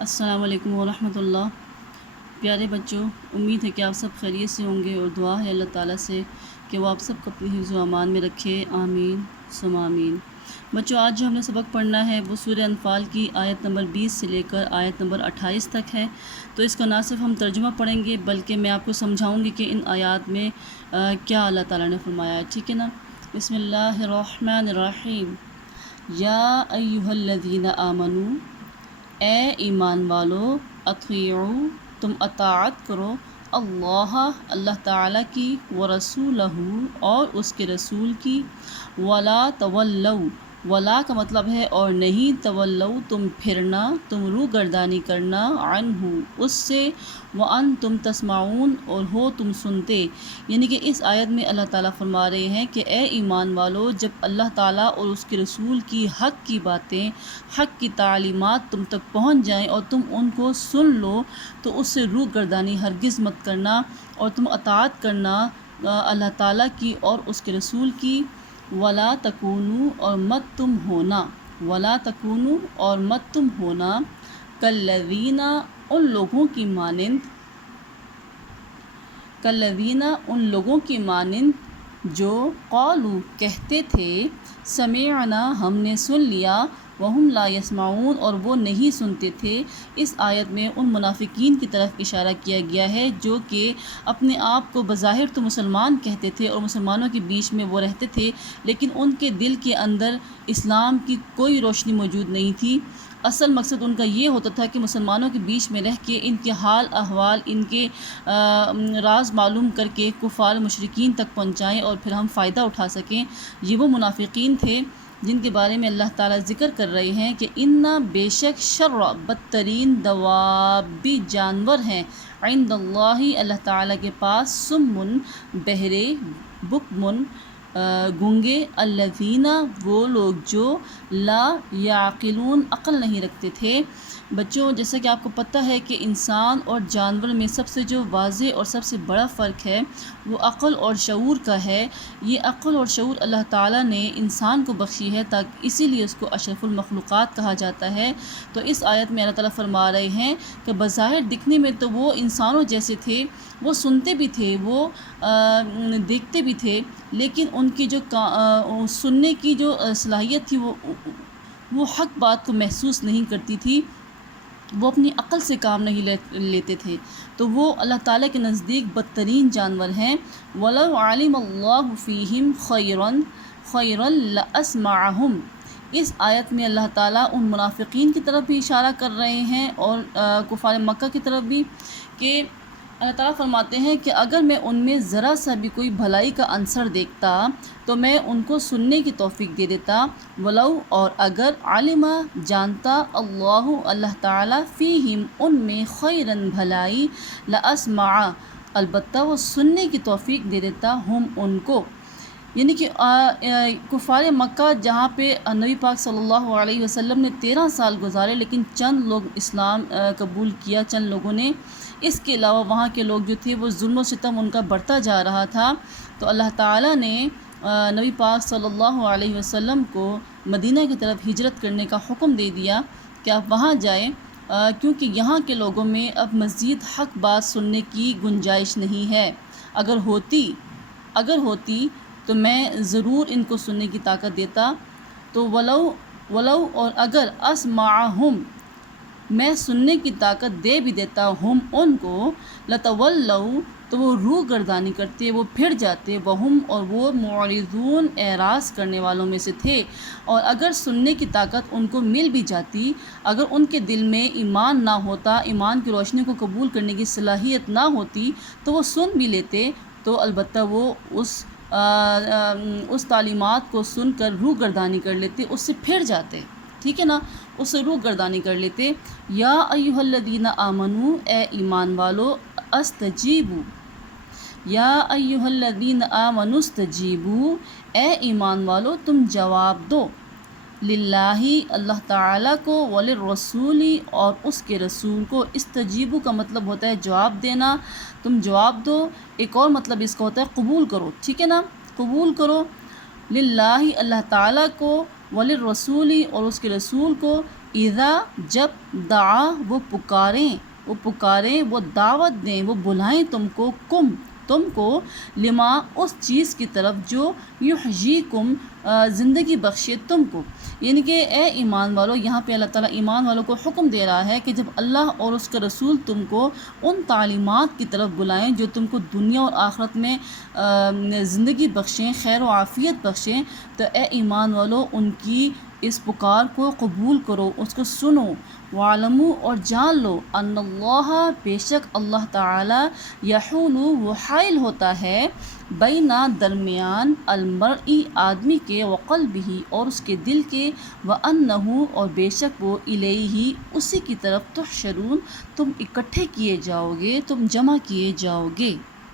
السلام علیکم ورحمۃ اللہ۔ پیارے بچوں، امید ہے کہ آپ سب خیریت سے ہوں گے اور دعا ہے اللہ تعالیٰ سے کہ وہ آپ سب کو اپنی حفظ و امان میں رکھے، آمین ثم آمین۔ بچوں، آج جو ہم نے سبق پڑھنا ہے وہ سورہ انفال کی آیت نمبر 20 سے لے کر آیت نمبر 28 تک ہے۔ تو اس کا نہ صرف ہم ترجمہ پڑھیں گے بلکہ میں آپ کو سمجھاؤں گی کہ ان آیات میں کیا اللہ تعالیٰ نے فرمایا ہے، ٹھیک ہے نا؟ بسم اللہ الرحمن الرحیم۔ یا ایھا الذین آمنوا، اے ایمان والو، اطیعوا، تم اطاعت کرو، اللہ تعالیٰ کی، ورسولہ، اور اس کے رسول کی، ولا تولوا، ولا کا مطلب ہے اور نہیں، تولوا تم پھرنا، تم روح گردانی کرنا، عنہ اس سے، وانتم تسمعون اور ہو تم سنتے۔ یعنی کہ اس آیت میں اللہ تعالیٰ فرما رہے ہیں کہ اے ایمان والو، جب اللہ تعالیٰ اور اس کے رسول کی حق کی باتیں، حق کی تعلیمات تم تک پہنچ جائیں اور تم ان کو سن لو تو اس سے روح گردانی ہرگز مت کرنا، اور تم اطاعت کرنا اللہ تعالیٰ کی اور اس کے رسول کی، ولا تکونوا اور مت تم ہونا، ولا تکونوا اور مت تم ہونا، کالذین ان لوگوں کی مانند، کالذین ان لوگوں کی مانند جو قالوا کہتے تھے، سمعنا ہم نے سن لیا، وہم لا یسمعون اور وہ نہیں سنتے تھے۔ اس آیت میں ان منافقین کی طرف اشارہ کیا گیا ہے جو کہ اپنے آپ کو بظاہر تو مسلمان کہتے تھے اور مسلمانوں کے بیچ میں وہ رہتے تھے، لیکن ان کے دل کے اندر اسلام کی کوئی روشنی موجود نہیں تھی۔ اصل مقصد ان کا یہ ہوتا تھا کہ مسلمانوں کے بیچ میں رہ کے ان کے حال احوال، ان کے راز معلوم کر کے کفار مشرکین تک پہنچائیں اور پھر ہم فائدہ اٹھا سکیں۔ یہ وہ منافقین تھے جن کے بارے میں اللہ تعالیٰ ذکر کر رہے ہیں کہ انا بے شک شر بدترین دوابی جانور ہیں، عند اللہ اللہ تعالیٰ کے پاس، سمن بہرے، بکمن گونگے، الذین وہ لوگ جو لا یعقلون عقل نہیں رکھتے تھے۔ بچوں، جیسا کہ آپ کو پتہ ہے کہ انسان اور جانور میں سب سے جو واضح اور سب سے بڑا فرق ہے وہ عقل اور شعور کا ہے۔ یہ عقل اور شعور اللہ تعالیٰ نے انسان کو بخشی ہے، تاکہ اسی لیے اس کو اشرف المخلوقات کہا جاتا ہے۔ تو اس آیت میں اللہ تعالیٰ فرما رہے ہیں کہ بظاہر دکھنے میں تو وہ انسانوں جیسے تھے، وہ سنتے بھی تھے، وہ دیکھتے بھی تھے، لیکن ان کی جو سننے کی جو صلاحیت تھی وہ حق بات کو محسوس نہیں کرتی تھی، وہ اپنی عقل سے کام نہیں لیتے تھے، تو وہ اللہ تعالیٰ کے نزدیک بدترین جانور ہیں۔ وَلَوْ عَلِمَ اللَّهُ فِيهِمْ خَيْرًا لَأَسْمَعَهُمْ۔ اس آیت میں اللہ تعالیٰ ان منافقین کی طرف بھی اشارہ کر رہے ہیں اور کفار مکہ کی طرف بھی، کہ اللہ تعالیٰ فرماتے ہیں کہ اگر میں ان میں ذرا سا بھی کوئی بھلائی کا عنصر دیکھتا تو میں ان کو سننے کی توفیق دے دیتا، ولو اور اگر، علم جانتا، اللہ تعالیٰ فیہم ان میں، خیرن بھلائی، لاسمع البتہ وہ سننے کی توفیق دے دیتا، ہم ان کو، یعنی کہ کفار مکہ جہاں پہ نبی پاک صلی اللہ علیہ وسلم نے 13 سال گزارے، لیکن چند لوگ اسلام قبول کیا، چند لوگوں نے، اس کے علاوہ وہاں کے لوگ جو تھے وہ ظلم و ستم ان کا بڑھتا جا رہا تھا۔ تو اللہ تعالیٰ نے نبی پاک صلی اللہ علیہ وسلم کو مدینہ کی طرف ہجرت کرنے کا حکم دے دیا کہ آپ وہاں جائیں، کیونکہ یہاں کے لوگوں میں اب مزید حق بات سننے کی گنجائش نہیں ہے۔ اگر ہوتی تو میں ضرور ان کو سننے کی طاقت دیتا، تو ولو اور اگر، اسمعہم میں سننے کی طاقت دے بھی دیتا ہم ان کو، لتولوا تو وہ روح گردانی کرتے، وہ پھر جاتے، وہم اور وہ معرضون اعراض کرنے والوں میں سے تھے۔ اور اگر سننے کی طاقت ان کو مل بھی جاتی، اگر ان کے دل میں ایمان نہ ہوتا، ایمان کی روشنی کو قبول کرنے کی صلاحیت نہ ہوتی تو وہ سن بھی لیتے، تو البتہ وہ اس تعلیمات کو سن کر روح گردانی کر لیتے، اس سے پھر جاتے، ٹھیک ہے نا، اس سے روح گردانی کر لیتے۔ یا ایھا الذین آمنوا اے ایمان والو، استجیبوا، یا ایھا الذین آمنوا استجیبوا اے ایمان والو تم جواب دو، للہ اللہ تعالیٰ کو، وللرسول اور اس کے رسول کو۔ استجیبوا کا مطلب ہوتا ہے جواب دینا، تم جواب دو۔ ایک اور مطلب اس کا ہوتا ہے قبول کرو، ٹھیک ہے نا، قبول کرو، للہ اللہ تعالیٰ کو، وللرسول اور اس کے رسول کو، اذا جب دعا وہ پکاریں وہ دعوت دیں وہ بلائیں تم کو لما اس چیز کی طرف جو یحییکم زندگی بخشے تم کو، یعنی کہ اے ایمان والو، یہاں پہ اللہ تعالیٰ ایمان والوں کو حکم دے رہا ہے کہ جب اللہ اور اس کا رسول تم کو ان تعلیمات کی طرف بلائیں جو تم کو دنیا اور آخرت میں زندگی بخشیں، خیر و عافیت بخشیں، تو اے ایمان والو ان کی اس پکار کو قبول کرو، اس کو سنو، وعلمو اور جان لو ان اللہ بے شک اللہ تعالی یحول وہ حائل ہوتا ہے بینا درمیان المرئی آدمی کے وقلبہ اور اس کے دل کے، وانہ اور بے شک وہ الیہ اسی کی طرف تحشرون تم اکٹھے کیے جاؤ گے، تم جمع کیے جاؤ گے۔